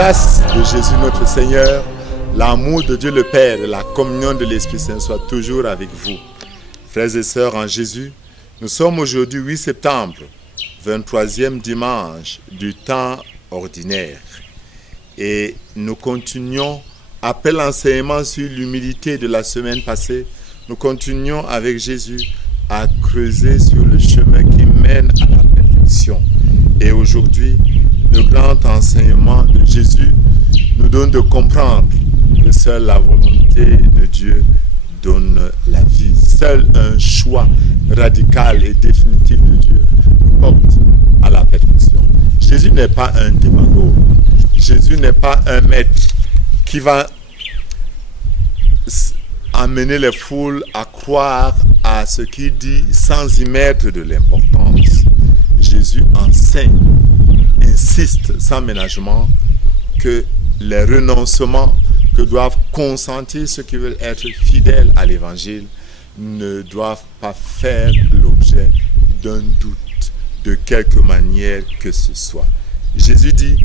grâce de Jésus notre Seigneur, l'amour de Dieu le Père et la communion de l'Esprit Saint soient toujours avec vous. Frères et sœurs en Jésus, nous sommes aujourd'hui 8 septembre, 23e dimanche du temps ordinaire. Et nous continuons, après l'enseignement sur l'humilité de la semaine passée, nous continuons avec Jésus à creuser sur le chemin qui mène à la perfection. Et aujourd'hui, le grand enseignement de Jésus nous donne de comprendre que seule la volonté de Dieu donne la vie. Seul un choix radical et définitif de Dieu nous porte à la perfection. Jésus n'est pas un démagogue. Jésus n'est pas un maître qui va amener les foules à croire à ce qu'il dit sans y mettre de l'importance. Jésus enseigne, insiste sans ménagement que les renoncements que doivent consentir ceux qui veulent être fidèles à l'évangile ne doivent pas faire l'objet d'un doute de quelque manière que ce soit. Jésus dit,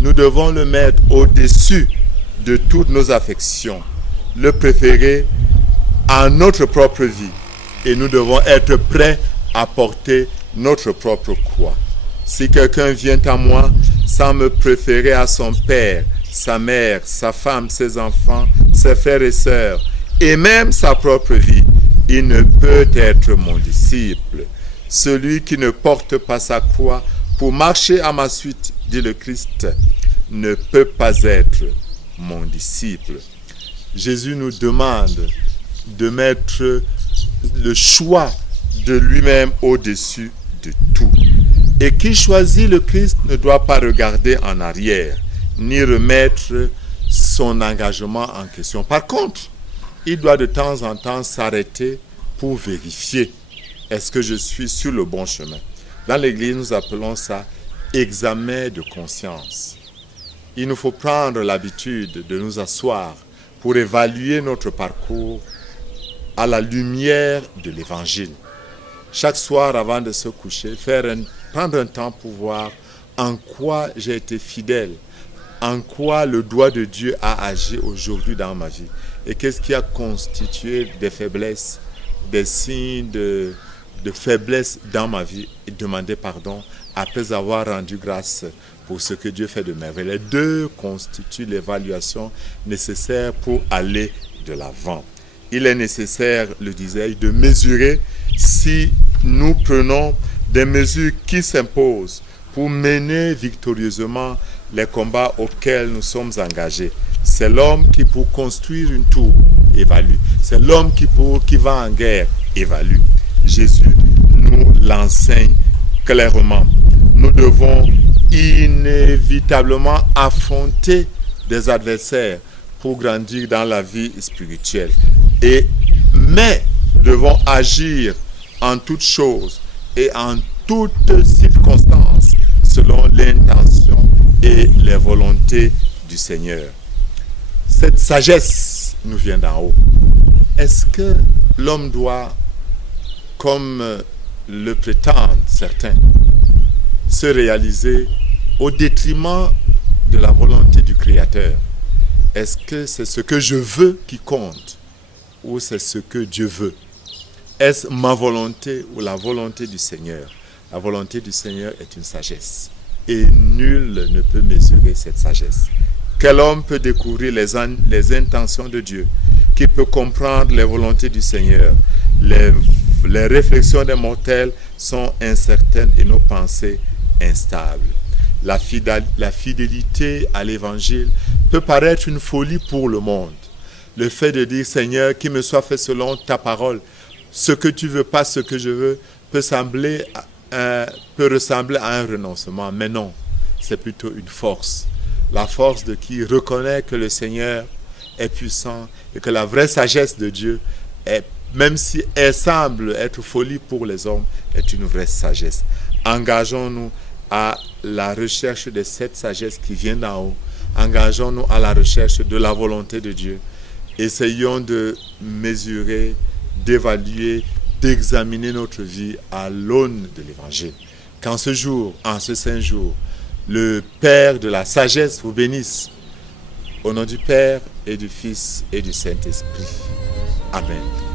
nous devons le mettre au-dessus de toutes nos affections, le préférer à notre propre vie, et nous devons être prêts à porter notre propre croix. Si quelqu'un vient à moi sans me préférer à son père, sa mère, sa femme, ses enfants, ses frères et sœurs, et même sa propre vie, il ne peut être mon disciple. Celui qui ne porte pas sa croix pour marcher à ma suite, dit le Christ, ne peut pas être mon disciple. Jésus nous demande de mettre le choix de lui-même au-dessus de tout. Et qui choisit le Christ ne doit pas regarder en arrière, ni remettre son engagement en question. Par contre, il doit de temps en temps s'arrêter pour vérifier, est-ce que je suis sur le bon chemin? Dans l'Église, nous appelons ça examen de conscience. Il nous faut prendre l'habitude de nous asseoir pour évaluer notre parcours à la lumière de l'Évangile. Chaque soir, avant de se coucher, prendre un temps pour voir en quoi j'ai été fidèle, en quoi le doigt de Dieu a agi aujourd'hui dans ma vie, et qu'est-ce qui a constitué des faiblesses, des signes de faiblesse dans ma vie, et demander pardon après avoir rendu grâce pour ce que Dieu fait de merveille. Les deux constituent l'évaluation nécessaire pour aller de l'avant. Il est nécessaire, le disais-je, de mesurer si nous prenons des mesures qui s'imposent pour mener victorieusement les combats auxquels nous sommes engagés. C'est l'homme qui, pour construire une tour, évalue. C'est l'homme qui va en guerre, évalue. Jésus nous l'enseigne clairement. Nous devons inévitablement affronter des adversaires pour grandir dans la vie spirituelle. Mais nous devons agir en toutes choses et en toutes circonstances selon l'intention et les volontés du Seigneur. Cette sagesse nous vient d'en haut. Est-ce que l'homme doit, comme le prétendent certains, se réaliser au détriment de la volonté du Créateur? Est-ce que c'est ce que je veux qui compte ou c'est ce que Dieu veut? Est-ce ma volonté ou la volonté du Seigneur? La volonté du Seigneur est une sagesse et nul ne peut mesurer cette sagesse. Quel homme peut découvrir les intentions de Dieu? Qui peut comprendre les volontés du Seigneur? Les réflexions des mortels sont incertaines et nos pensées instables. La fidélité à l'évangile peut paraître une folie pour le monde. Le fait de dire, Seigneur, qu'il me soit fait selon ta parole, ce que tu veux, pas ce que je veux, peut ressembler à un renoncement. Mais non, c'est plutôt une force. La force de qui reconnaît que le Seigneur est puissant et que la vraie sagesse de Dieu, même si elle semble être folie pour les hommes, est une vraie sagesse. Engageons-nous à la recherche de cette sagesse qui vient d'en haut. Engageons-nous à la recherche de la volonté de Dieu. Essayons de mesurer, d'évaluer, d'examiner notre vie à l'aune de l'Évangile. Qu'en ce jour, en ce saint jour, le Père de la sagesse vous bénisse. Au nom du Père et du Fils et du Saint-Esprit. Amen.